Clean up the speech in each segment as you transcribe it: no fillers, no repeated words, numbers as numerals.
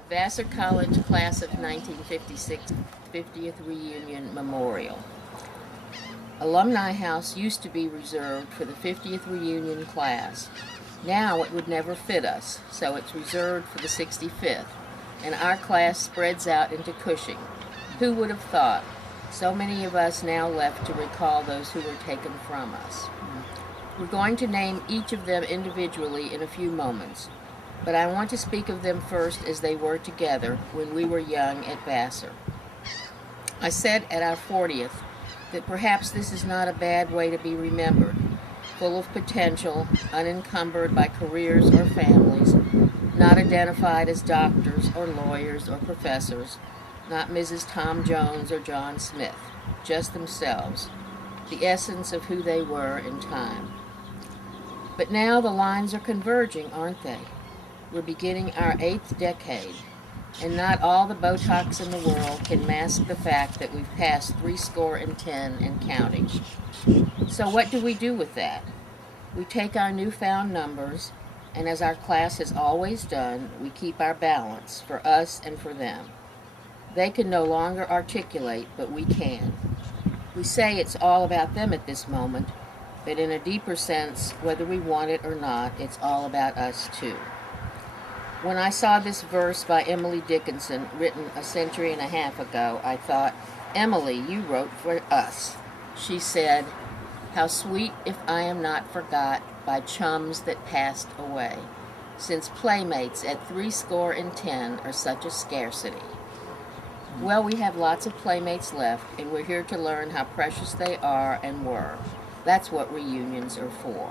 Vassar College Class of 1956 50th Reunion Memorial. Alumni House used to be reserved for the 50th reunion class. Now it would never fit us, so it's reserved for the 65th, and our class spreads out into Cushing. Who would have thought? So many of us now left to recall those who were taken from us. We're going to name each of them individually in a few moments, but I want to speak of them first as they were together when we were young at Vassar. I said at our 40th that perhaps this is not a bad way to be remembered, full of potential, unencumbered by careers or families, not identified as doctors or lawyers or professors, not Mrs. Tom Jones or John Smith, just themselves, the essence of who they were in time. But now the lines are converging, aren't they? We're beginning our 8th decade, and not all the Botox in the world can mask the fact that we've passed 70 and counting. So what do we do with that? We take our newfound numbers, and as our class has always done, we keep our balance for us and for them. They can no longer articulate, but we can. We say it's all about them at this moment, but in a deeper sense, whether we want it or not, it's all about us too. When I saw this verse by Emily Dickinson, written a century and a half ago, I thought, Emily, you wrote for us. She said, how sweet if I am not forgot by chums that passed away, since playmates at 70 are such a scarcity. Well, we have lots of playmates left, and we're here to learn how precious they are and were. That's what reunions are for.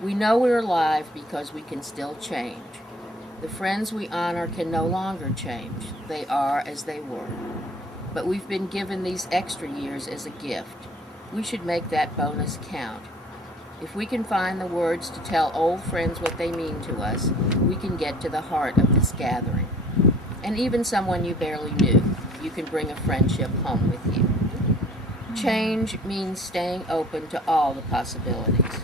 We know we're alive because we can still change. The friends we honor can no longer change. They are as they were. But we've been given these extra years as a gift. We should make that bonus count. If we can find the words to tell old friends what they mean to us, we can get to the heart of this gathering. And even someone you barely knew, you can bring a friendship home with you. Change means staying open to all the possibilities.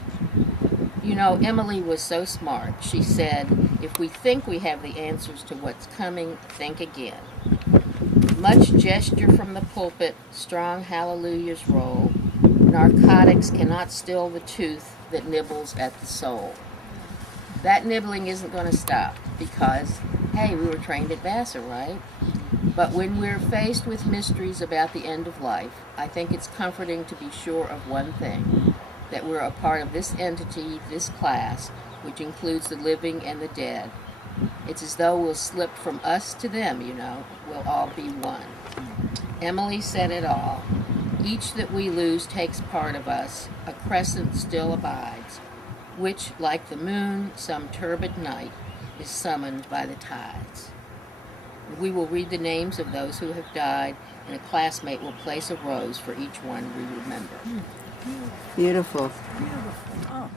You know, Emily was so smart. She said, if we think we have the answers to what's coming, think again. Much gesture from the pulpit, strong hallelujahs roll. Narcotics cannot still the tooth that nibbles at the soul. That nibbling isn't going to stop because, hey, we were trained at Vassar, right? But when we're faced with mysteries about the end of life, I think it's comforting to be sure of one thing, that we're a part of this entity, this class, which includes the living and the dead. It's as though we'll slip from us to them, you know. We'll all be one. Emily said it all. Each that we lose takes part of us. A crescent still abides, which, like the moon, some turbid night, is summoned by the tides. We will read the names of those who have died, and a classmate will place a rose for each one we remember. Beautiful. Beautiful. Oh.